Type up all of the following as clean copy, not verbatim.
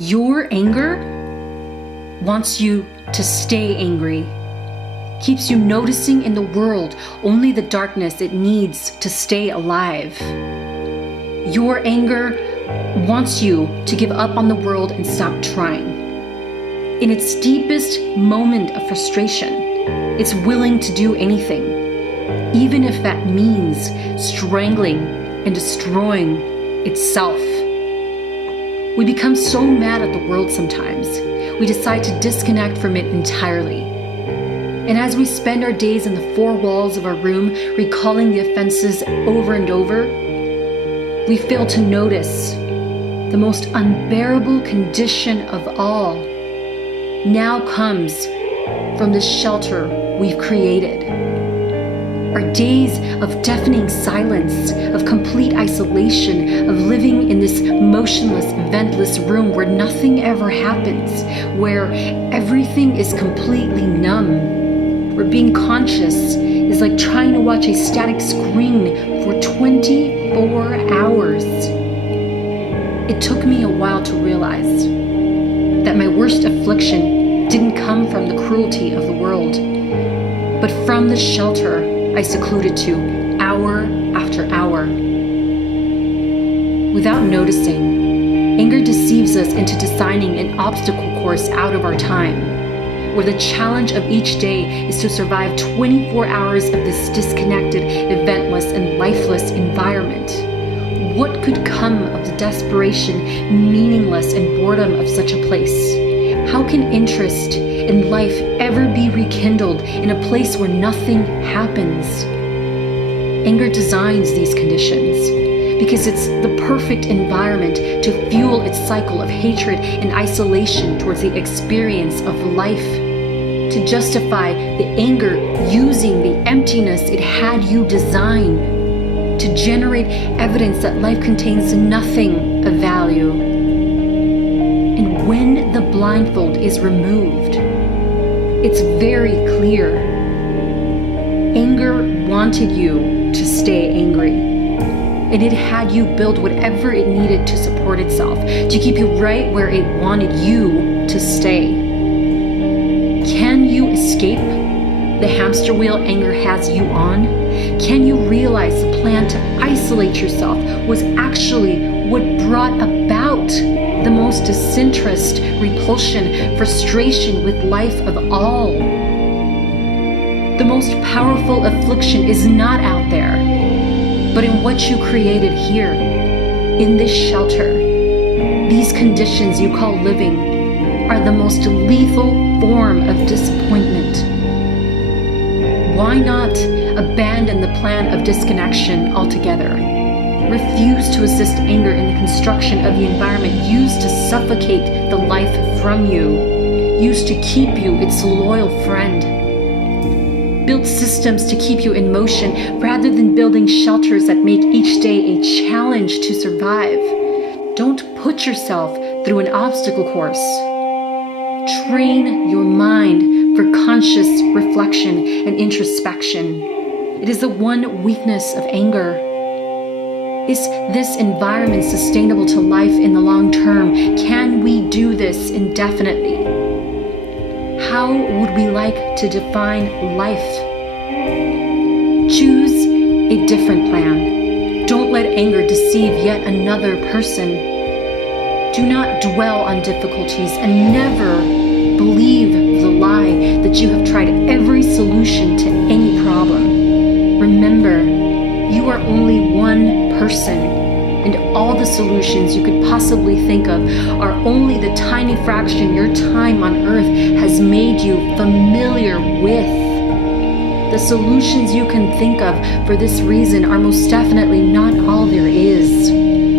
Your anger wants you to stay angry, keeps you noticing in the world only the darkness it needs to stay alive. Your anger wants you to give up on the world and stop trying. In its deepest moment of frustration, it's willing to do anything, even if that means strangling and destroying itself. We become so mad at the world sometimes, we decide to disconnect from it entirely. And as we spend our days in the four walls of our room, recalling the offenses over and over, we fail to notice the most unbearable condition of all now comes from the shelter we've created. Our days of deafening silence, of complete isolation, of living in this motionless, eventless room where nothing ever happens, where everything is completely numb, where being conscious is like trying to watch a static screen for 24 hours. It took me a while to realize that my worst affliction didn't come from the cruelty of the world, but from the shelter I secluded to hour after hour. Without noticing, anger deceives us into designing an obstacle course out of our time, where the challenge of each day is to survive 24 hours of this disconnected, eventless, and lifeless environment. What could come of the desperation, meaningless, and boredom of such a place? How can interest in life ever be rekindled in a place where nothing happens? Anger designs these conditions because it's the perfect environment to fuel its cycle of hatred and isolation towards the experience of life, to justify the anger using the emptiness it had you design, to generate evidence that life contains nothing of value. And when the blindfold is removed, it's very clear. Anger wanted you to stay angry, and it had you build whatever it needed to support itself, to keep you right where it wanted you to stay. Can you escape the hamster wheel anger has you on? Can you realize the plan to isolate yourself was actually what brought about the most disinterest, repulsion, frustration with life of all? The most powerful affliction is not out there, but in what you created here, in this shelter. These conditions you call living are the most lethal form of disappointment. Why not abandon the plan of disconnection altogether? Refuse to assist anger in the construction of the environment used to suffocate the life from you, used to keep you its loyal friend. Build systems to keep you in motion rather than building shelters that make each day a challenge to survive. Don't put yourself through an obstacle course. Train your mind for conscious reflection and introspection. It is the one weakness of anger. Is this environment sustainable to life in the long term? Can we do this indefinitely? How would we like to define life? Choose a different plan. Don't let anger deceive yet another person. Do not dwell on difficulties and never believe the lie that you have tried every solution to any problem. Remember, you are only one person, and all the solutions you could possibly think of are only the tiny fraction your time on earth has made you familiar with. The solutions you can think of for this reason are most definitely not all there is.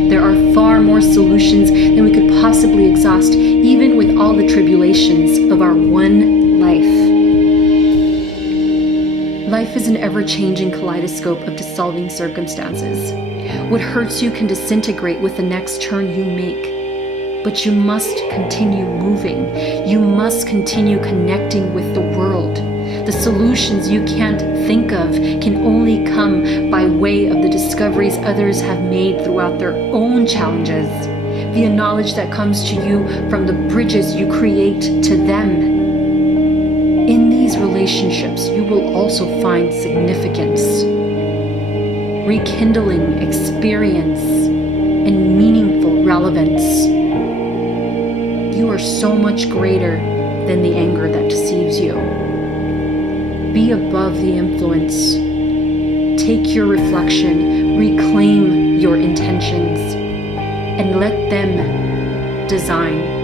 There are far more solutions than we could possibly exhaust, even with all the tribulations of our one life. Life is an ever-changing kaleidoscope of dissolving circumstances. What hurts you can disintegrate with the next turn you make. But you must continue moving. You must continue connecting with the world. The solutions you can't think of can only come by way of the discoveries others have made throughout their own challenges. via knowledge that comes to you from the bridges you create to them. In these relationships, you will also find significance, rekindling experience, and meaningful relevance. You are so much greater than the anger that deceives you. Be above the influence. Take your reflection, reclaim your intentions, and let them design